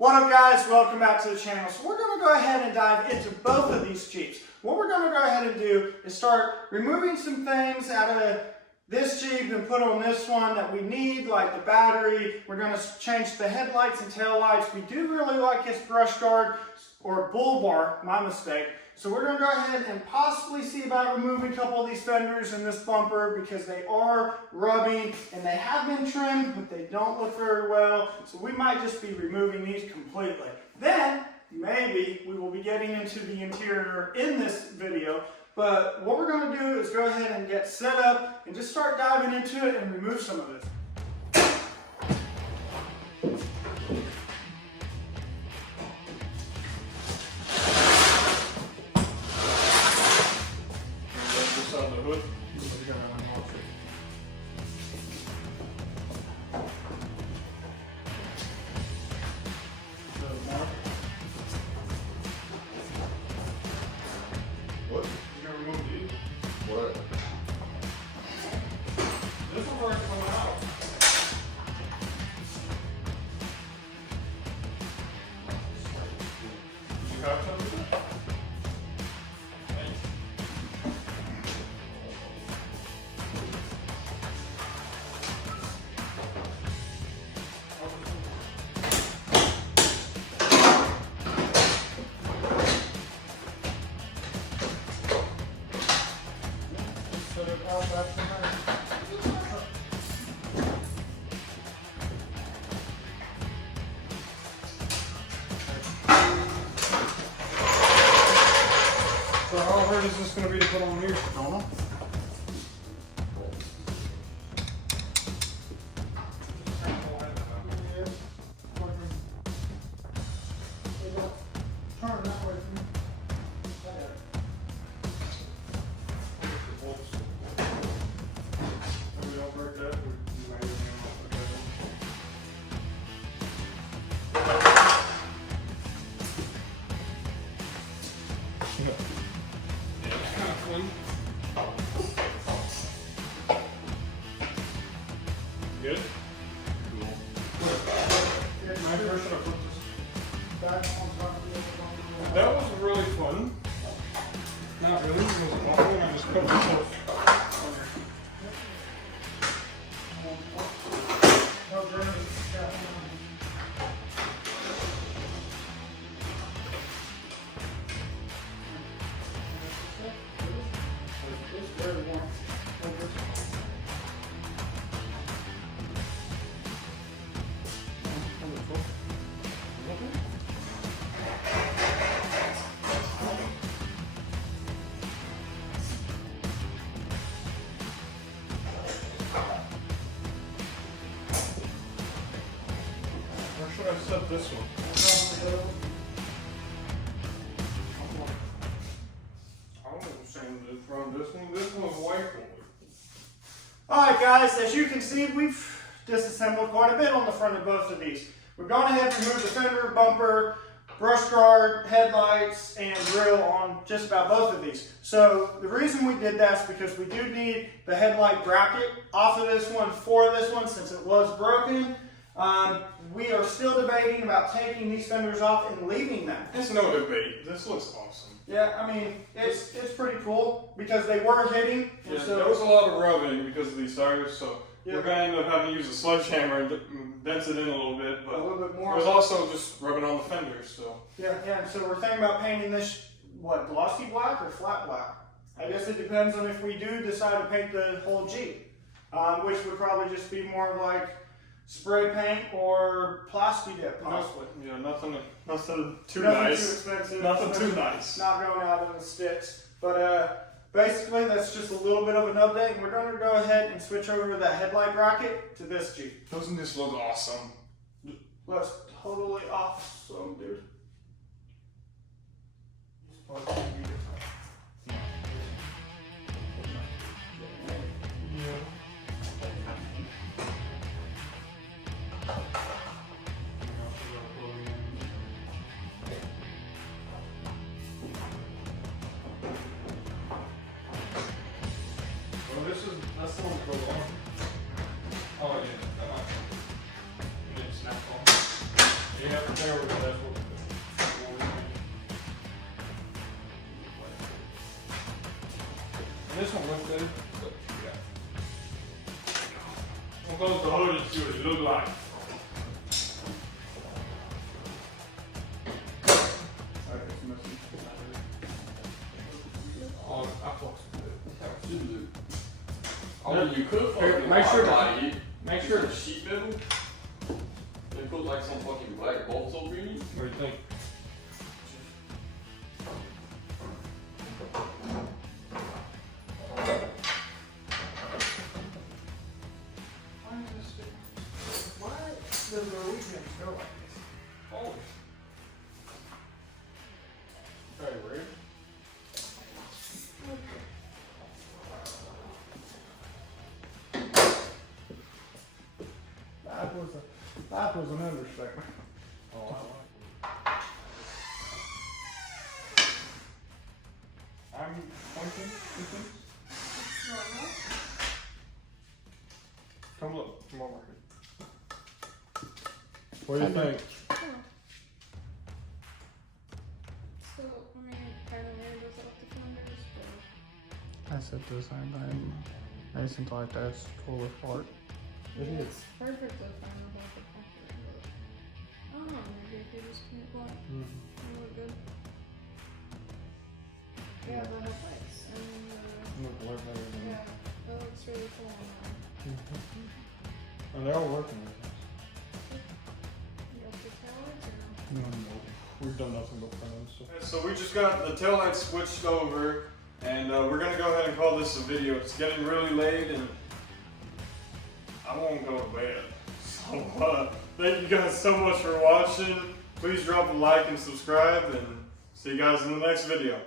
What up guys, welcome back to the channel. So we're going to go ahead and dive into both of these Jeeps. What we're going to go ahead and do is start removing some things out of this Jeep and put on this one that we need, like the battery. We're going to change the headlights and tail lights. We do really like his brush guard or bull bar, my mistake. So we're going to go ahead and possibly see about removing a couple of these fenders and this bumper because they are rubbing and they have been trimmed, but they don't look very well. So we might just be removing these completely. Then maybe we will be getting into the interior in this video. But what we're going to do is go ahead and get set up and just start diving into it and remove some of this. What? You gonna remove these? What? This will work coming out. Do you have something? So how hard is this going to be to put on here? I don't know. Good? Cool. That was really fun. Not really, it was awful. I just cut myself. Where should I set this one? I don't know from this one. This one's white. Alright guys, as you can see, we've disassembled quite a bit on the front of both of these. We've gone ahead and removed the fender, bumper, brush guard, headlights, and grille on just about both of these. So the reason we did that is because we do need the headlight bracket off of this one for this one since it was broken. We are still debating about taking these fenders off and leaving them. There's no debate. This looks awesome. Yeah, I mean, it's pretty cool because they were hitting. And Yeah, so there was a lot of rubbing because of these tires, so yeah. we're going to end up having to use a sledgehammer and dent it in a little bit, but a little bit it more. was also just rubbing on the fenders, so. Yeah, and so we're thinking about painting this, what, glossy black or flat black? I guess it depends on if we do decide to paint the whole Jeep, which would probably just be more like spray paint or plasti dip, possibly. Yeah, nothing too Nothing nice. too expensive. Nothing too nice. Not going out in the sticks. But basically, that's just a little bit of an update. And we're going to go ahead and switch over the headlight bracket to this Jeep. Doesn't this look awesome? That's totally awesome, dude. Yeah. there sure that that's what we do. And this one looks good. We'll close the hood and see what it looks like. Oh, I fucked with it. Oh, you could Here, fucking make sure- body. Make sure. The sheet metal. They put like some fucking black bolts over you. What do you think? Why does the Norwegian go like this? Oh. Very weird. That was an understatement. Oh, I like it. I'm pointing. Come look. Come over here. What do you think? So, I mean, kind of weird with all the Fenders, but I said the same thing. I just think like that's totally apart. It is. it's perfectly fine about the comfort, but I don't know, maybe if you just keep black, it look good. Yeah, the headlights, and Look way better than yeah, that looks really cool on that. And they're all working with us. You got the taillights or no? No. We've done nothing but friends. So we just got the taillights switched over, and we're gonna go ahead and call this a video. It's getting really late, and I won't go to bed. So thank you guys so much for watching. Please drop a like and subscribe, and see you guys in the next video.